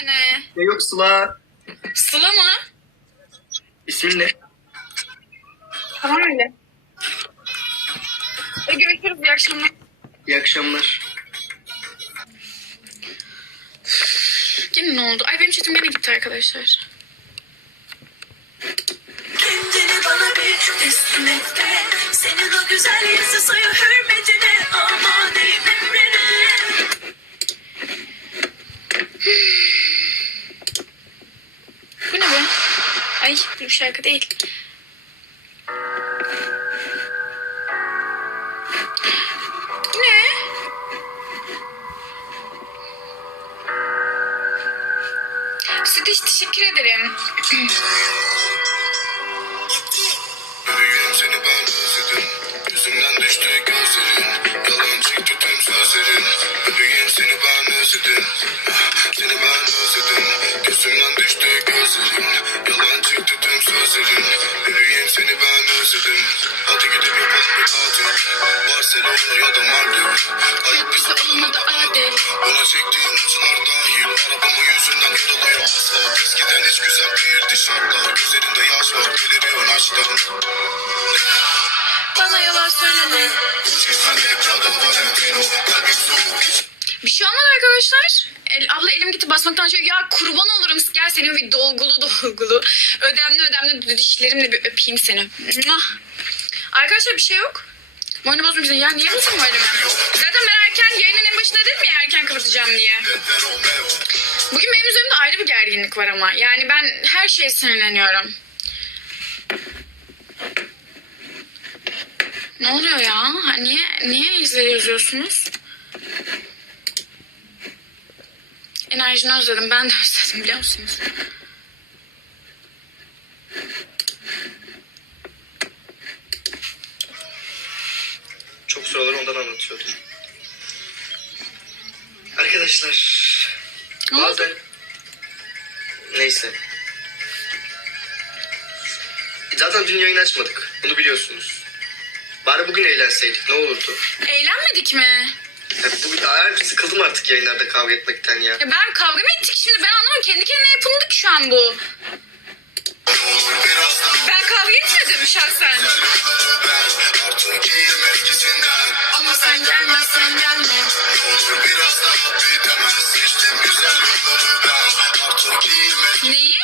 gene. Ya yok Sıla. Sıla mı? İsmin ne? Tamam öyle. Hadi görüşürüz. İyi akşamlar. İyi akşamlar. Gene ne oldu? Ay benim chatim gene gitti arkadaşlar. Kendini bana bir teslim et de Senin o güzel yüzü suyu hürmetine Aman ey emrine ሸቅጤ Da Maldiv Hayat bize olmadı adil Ona çektiğim acılar dahil. Arabamın yüzünden kırılıyor asfalt Eskiden hiç güzel değildi şartlar. Gözlerinde yaş var beliriyor aşktan Bana yalan söyleme. Bir şey olmadı arkadaşlar. El, abla elim gitti basmaktan şey ya kurban olurum. Gel seni bir dolgulu dolgulu ödemli ödemli dişlerimle bir öpeyim seni. Arkadaşlar bir şey yok. Boynu bozmayacağım. Ya niye bozayım boynumu? Zaten ben erken yayının en başında dedim ya erken kapatacağım diye. Bugün benim üzerimde ayrı bir gerginlik var ama. Yani ben her şeye sinirleniyorum. Ne oluyor ya? Ha, niye niye izle yazıyorsunuz? Enerjini özledim. Ben de özledim biliyor musunuz? Çok soruları ondan anlatıyordur. Arkadaşlar Ne oldu? bazen neyse. Zaten dün yayın açmadık. Bunu biliyorsunuz. Bari bugün eğlenseydik ne olurdu? Eğlenmedik mi? Ya bugün Aa, sıkıldım artık yayınlarda kavga etmekten ya. Ya ben kavga mı ettik şimdi? Ben anlamadım. Kendi kendine yapıldı ki şu an bu. Ben kavga etmedim şahsen. Artık iyiyim eskisinden Ama sen gelmezsen gelme. Olur biraz daha bitemez Seçtim güzel yolları ben Artık iyiyim eskisinden Neyi?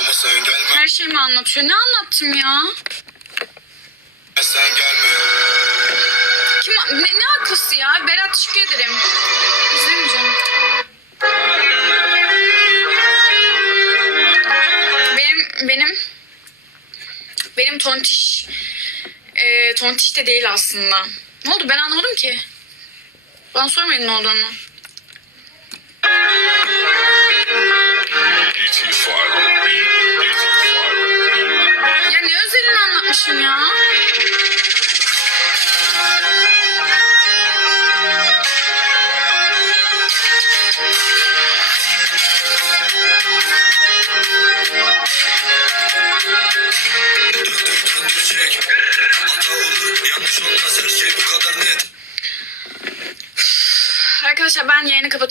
Ama sen gelme Her şeyimi anlatıyor. Ne anlattım ya? Sen gelme Kim, ne, ne haklısı ya? Berat teşekkür ederim. İzlemeyeceğim. Benim, benim, benim tontiş, e, tontiş de değil aslında. Ne oldu ben anlamadım ki. Bana sormayın ne olduğunu. Ya ne özelini anlatmışım ya?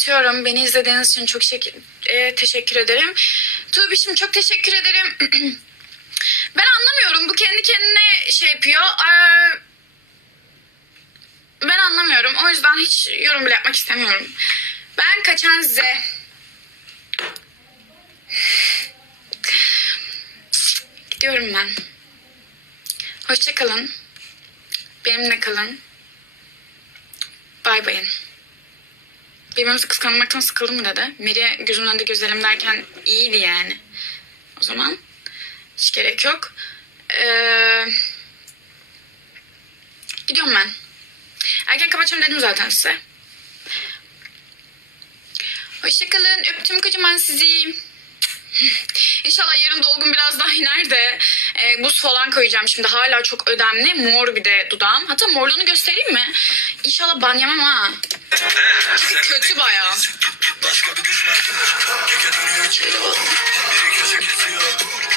Kapatıyorum. Beni izlediğiniz için çok e, teşekkür ederim. Tuğbiş'im çok teşekkür ederim. ben anlamıyorum. Bu kendi kendine şey yapıyor. Ee, ben anlamıyorum. O yüzden hiç yorum bile yapmak istemiyorum. Ben kaçan Z. Gidiyorum ben. Hoşçakalın. Benimle kalın. Bay bayın. Birbirimizi kıskanmaktan sıkıldım dedi. Meri gözümün önünde güzelim derken iyiydi yani. O zaman hiç gerek yok. Ee, gidiyorum ben. Erken kapatacağım dedim zaten size. Hoşçakalın. Öptüm kocaman sizi. İnşallah yarın dolgun biraz daha iner de e, buz falan koyacağım şimdi. Hala çok ödemli. Mor bir de dudağım. Hatta morluğunu göstereyim mi? İnşallah ban yemem ha. Çünkü kötü bayağı.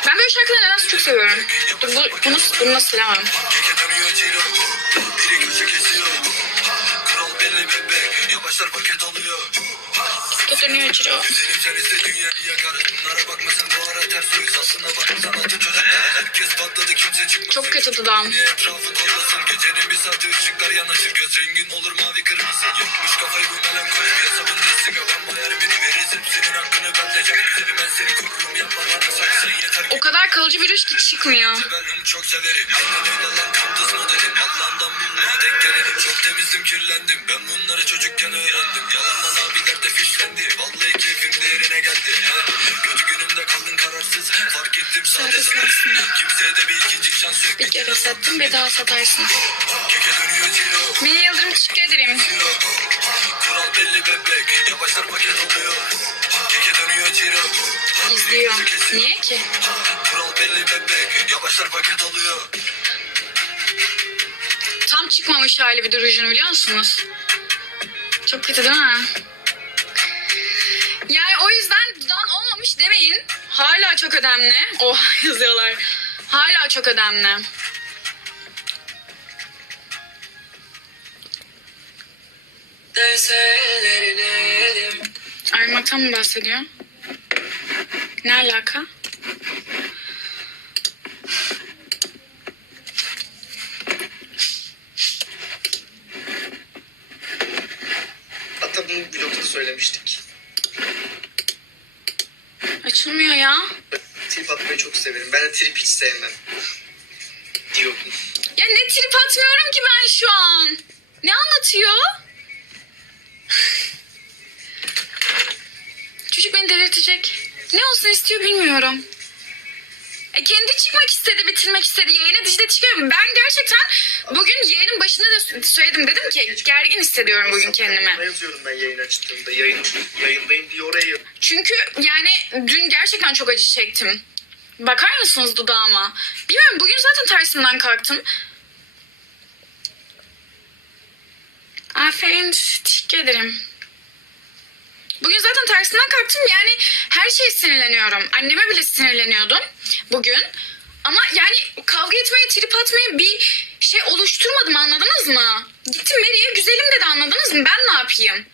Ben böyle şarkıları nedense çok seviyorum. Dur bu, bunu, bunu silemem. Belli bebek Yavaşlar paket alıyor Dünyayı Bunlara bu ara ters uyuz. Aslına Herkes patladı kimse Çok kötü dudağım. Etrafı kollasın. Gecenin bir saati ışıklar yanaşır. Göz rengin olur mavi kırmızı. Yokmuş kafayı bu melankoli. Yasabın nesi gavan bayar beni Veririz hepsinin hakkını ben de canım Güzelim ben seni korurum. Yapma bana saksın yeter ki O kadar kalıcı bir ruj ki çıkmıyor. Ben çok severim. Aynen öyle lan kandız modelim Allah'ından bununla denk gelelim. Çok temizdim kirlendim. Ben bunları çocukken öğrendim. Yalandan abiler de fişlendi Vallahi keyfim yerine geldi he. Kötü günümde kaldın kararsız Fark ettim sade sensin. Kimseye de bir ikinci şans yok Bir kere sattın bir daha satarsın. Keke dönüyor cilo Mini Yıldırım teşekkür ederim. Cilo Kural belli bebek Yavaşlar paket oluyor Keke dönüyor cilo İzliyor. Niye ki? Kural belli bebek Yavaşlar paket oluyor Tam çıkmamış hali bir de rujun biliyor musunuz? Çok kötü değil mi? Yani o yüzden dudağın olmamış demeyin. Hala çok önemli. Oha yazıyorlar. Hala çok önemli. Ayrılmaktan mı bahsediyor? Ne alaka? Hatta bunu vlogda da söylemiştik. Açılmıyor ya. Trip atmayı çok severim. Ben de trip hiç sevmem. Diyordum. Ya ne trip atmıyorum ki ben şu an. Ne anlatıyor? Çocuk beni delirtecek. Ne olsun istiyor bilmiyorum. E kendi çıkmak istedi, bitirmek istedi. Yayına dijital çıkıyor. Ben gerçekten bugün yayının başında da söyledim. Dedim ki gergin hissediyorum bugün Ne kendimi. yazıyorum ben yayın açtığımda? Yayın, yayındayım diye oraya. Çünkü yani dün gerçekten çok acı çektim. Bakar mısınız dudağıma? Bilmiyorum bugün zaten tersimden kalktım. Aferin teşekkür ederim. Bugün zaten tersinden kalktım yani her şeye sinirleniyorum. Anneme bile sinirleniyordum bugün. Ama yani kavga etmeye, trip atmaya bir şey oluşturmadım anladınız mı? Gittim Mary'e güzelim dedi anladınız mı? Ben ne yapayım?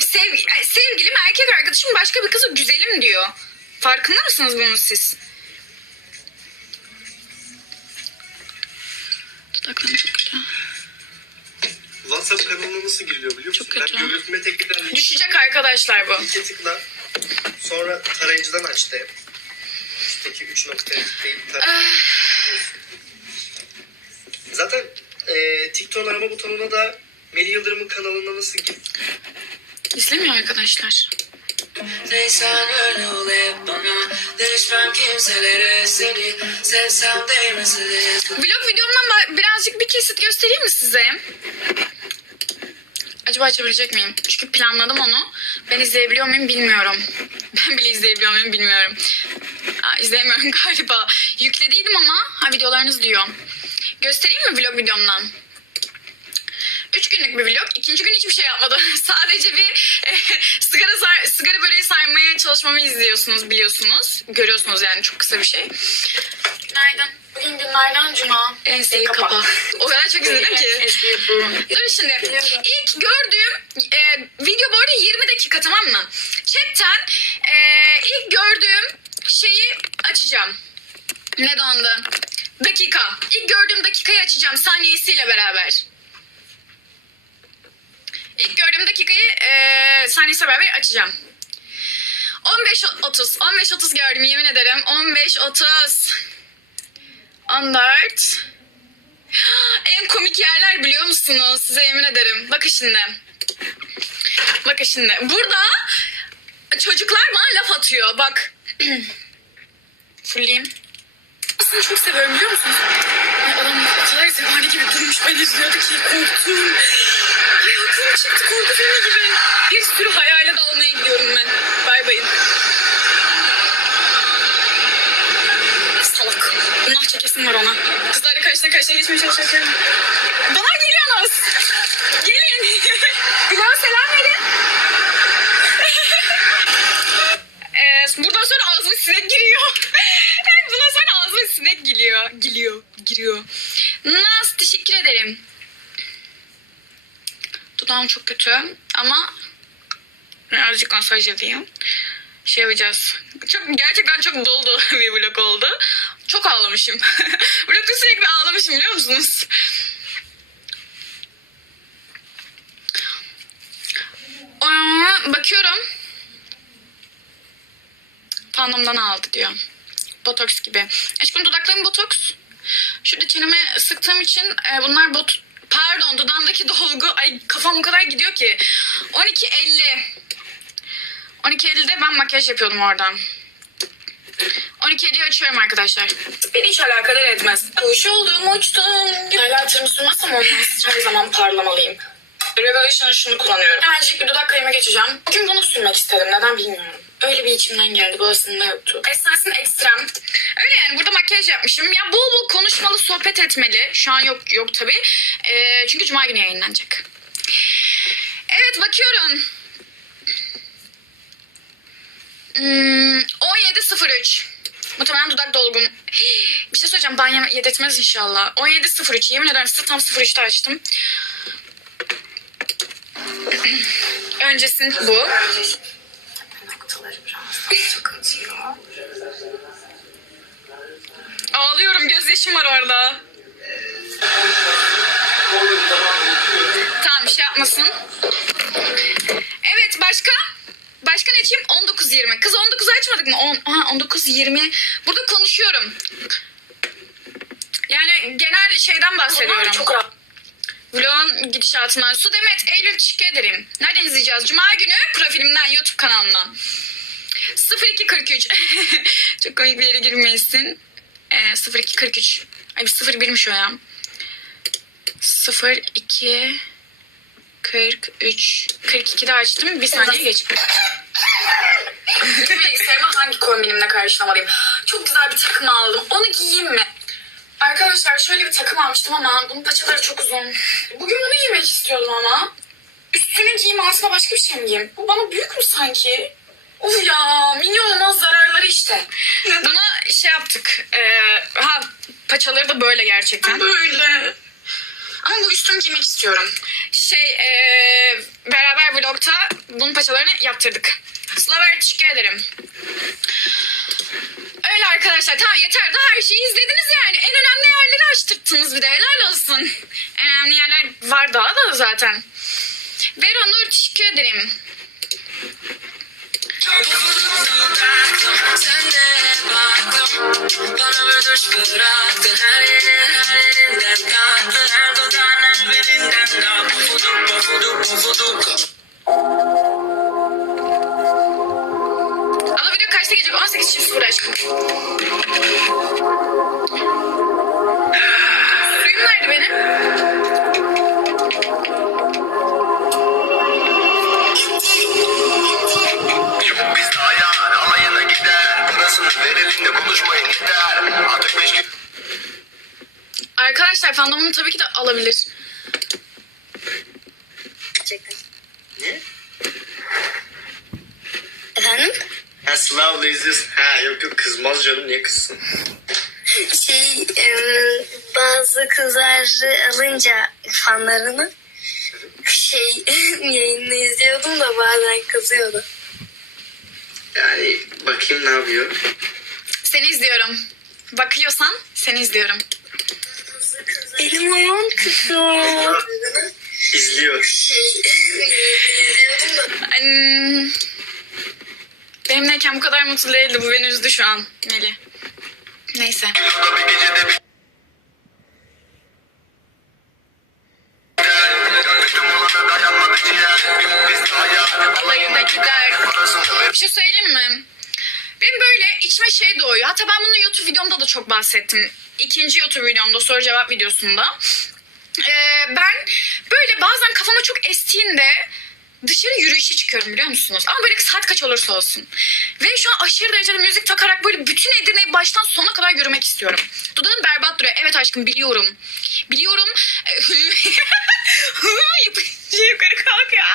Sev, sevgilim erkek arkadaşım başka bir kızı güzelim diyor. Farkında mısınız bunun siz? Çok kötü. WhatsApp kanalına nasıl giriliyor biliyor musun? Çok kötü. Ben görüntüme tekrar Düşecek arkadaşlar bu. linke tıkla. Sonra tarayıcıdan aç de. Üstteki 3 noktaya tıklayıp tar- Ah, Zaten e, TikTok arama butonuna da Melih Yıldırım'ın kanalına nasıl gir? İzlemiyor arkadaşlar. Neysen öyle ol hep bana Değişmem kimselere seni Sevsem değmesi Vlog videomdan birazcık bir kesit göstereyim mi size? Acaba açabilecek miyim? Çünkü planladım onu. Ben izleyebiliyor muyum bilmiyorum. Ben bile izleyebiliyor muyum bilmiyorum. Aa, izleyemiyorum galiba. Yüklediydim ama ha videolarınız diyor. Göstereyim mi vlog videomdan? Günlük bir vlog. İkinci gün hiçbir şey yapmadım. Sadece bir e, sigara sar, sigara böreği sarmaya çalışmamı izliyorsunuz biliyorsunuz. Görüyorsunuz yani çok kısa bir şey. Günaydın. Bugün günlerden cuma. Enseyi kapa. O kadar çok izledim ki. Dur şimdi. İlk gördüğüm e, video bu arada 20 dakika tamam mı? Chatten e, ilk gördüğüm şeyi açacağım. Ne dondu? Dakika. İlk gördüğüm dakikayı açacağım saniyesiyle beraber. İlk gördüğüm dakikayı e, saniyesiyle beraber açacağım. 15.30. 15.30 gördüm yemin ederim. 15.30. 14. En komik yerler biliyor musunuz? Size yemin ederim. Bakın şimdi. Bakın şimdi. Burada çocuklar bana laf atıyor. Bak. Fulleyim. Aslında çok seviyorum biliyor musunuz? Ay adam o kadar gibi durmuş ben izliyordu ki korktum. Çıktı korku filmi gibi. Bir sürü hayale dalmaya gidiyorum ben. Bay bayın. Salak. Günah çekesim var ona. Kızlarla karşına karşına geçmeye çalışıyorum. Bana geliyorsunuz. Gelin. Dilan selam verin. Ee, buradan sonra ağzıma sinek giriyor. bundan sonra ağzıma sinek giriyor. Giriyor. Giriyor. Naz teşekkür ederim. Dudağım çok kötü ama Birazcık masaj yapayım. Şey yapacağız. Çok, gerçekten çok dolu bir vlog oldu. Çok ağlamışım. Vlogda sürekli ağlamışım biliyor musunuz? Aa, Bakıyorum. Fandomdan aldı diyor. Botoks gibi. Aşkım dudaklarım botoks. Şurada çeneme sıktığım için e, bunlar bot... Pardon dudağımdaki dolgu. Ay kafam o kadar gidiyor ki. 12.50. 12.50'de ben makyaj yapıyordum oradan. 12.50'yi açıyorum arkadaşlar. Beni hiç alakadar etmez. Kuş oldum uçtum. Highlighter'ımı sürmezsem olmaz. Her zaman parlamalıyım. Revelation'ın şunu kullanıyorum. Hemencik bir dudak kremi geçeceğim. Bugün bunu sürmek istedim. Neden bilmiyorum. Öyle bir içimden geldi. Bu aslında yoktu. Esensin ekstrem. Öyle yani burada makyaj yapmışım. Ya bol bol konuşmalı, sohbet etmeli. Şu an yok yok tabii. Ee, çünkü cuma günü yayınlanacak. Evet bakıyorum. Hmm, 17.03. Muhtemelen dudak dolgun. Bir şey söyleyeceğim. Banyo yedirtmez inşallah. 17.03. Yemin ederim size tam 03'te açtım. Öncesin bu. Ağlıyorum. Gözyaşım var orada. Tamam bir şey yapmasın. Evet başka? Başka ne içeyim? 19.20. Kız 19 açmadık mı? 10, ha, 19.20. Burada konuşuyorum. Yani genel şeyden bahsediyorum. Çok rahat. Vlog'un gidişatından. Su Demet, Eylül teşekkür ederim. Nereden izleyeceğiz? Cuma günü profilimden, YouTube kanalımdan. 0243. Çok komik bir yere girmeyesin. Ee, 0243. Ay bir 01'miş o ya. 02 43 42'de açtım. Bir saniye geç. Bilgisayarıma hangi kombinimle karşılamalıyım? Çok güzel bir takım aldım. Onu giyeyim mi? Arkadaşlar şöyle bir takım almıştım ama bunun paçaları çok uzun. Bugün bunu giymek istiyordum ama. Üstüne giyeyim altına başka bir şey mi giyeyim? Bu bana büyük mü sanki? Uf ya olmaz zararları işte. Buna şey yaptık. Ee, ha paçaları da böyle gerçekten. Böyle. Ama bu üstümü giymek istiyorum. Şey ee, beraber vlogta bunun paçalarını yaptırdık. Slaver teşekkür ederim. Öyle arkadaşlar tamam yeter de her şeyi izlediniz yani. En önemli yerleri açtırttınız bir de helal olsun. En önemli yerler var daha da zaten. Vera Nur teşekkür ederim. Sen pofuduk pofuduk Ama video kaçta gelecek? 18 çift sıfır niye kızsın? Şey e, bazı kızlar alınca fanlarını şey yayını izliyordum da bazen kızıyordu. Yani bakayım ne yapıyor. Seni izliyorum. Bakıyorsan seni izliyorum. Elim ayağım kızıyor. İzliyor. Şey Hmm. Benimleyken bu kadar mutlu değildi. Bu beni üzdü şu an Meli. Neyse. Alayına gider. Bir şey söyleyeyim mi? Benim böyle içime şey doğuyor. Hatta ben bunu YouTube videomda da çok bahsettim. İkinci YouTube videomda soru cevap videosunda. Ee, ben böyle bazen kafama çok estiğinde dışarı yürüyüşe çıkıyorum biliyor musunuz? Ama böyle saat kaç olursa olsun. Ve şu an aşırı derecede müzik takarak böyle bütün Edirne'yi baştan sona kadar yürümek istiyorum. Dudağım berbat duruyor. Evet aşkım biliyorum. Biliyorum. Yapınca yukarı kalk ya.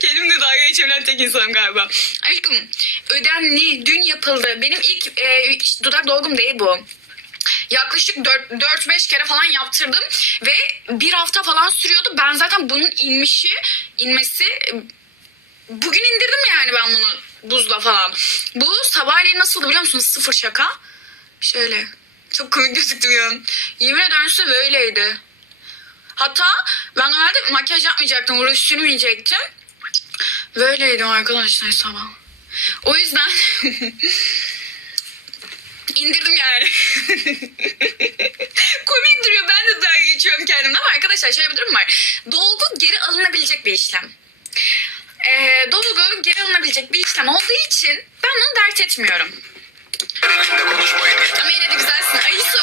Kendimle dalga geçebilen tek insanım galiba. Aşkım ödemli dün yapıldı. Benim ilk e, dudak dolgum değil bu. Yaklaşık 4-5 kere falan yaptırdım ve bir hafta falan sürüyordu. Ben zaten bunun inmişi, inmesi bugün indirdim yani ben bunu buzla falan. Bu sabahleyin nasıldı biliyor musunuz? Sıfır şaka. Şöyle. Çok komik gözüktü bir an. Yemin ederim böyleydi. Hatta ben normalde makyaj yapmayacaktım. Uğraş sürmeyecektim. Böyleydim arkadaşlar sabah. O yüzden indirdim yani. Komik duruyor. Ben de dalga geçiyorum kendimden ama arkadaşlar şöyle bir durum var. Dolgu geri alınabilecek bir işlem. Ee, dolgu geri alınabilecek bir işlem olduğu için ben bunu dert etmiyorum. Ama yine de güzelsin. Ayısı.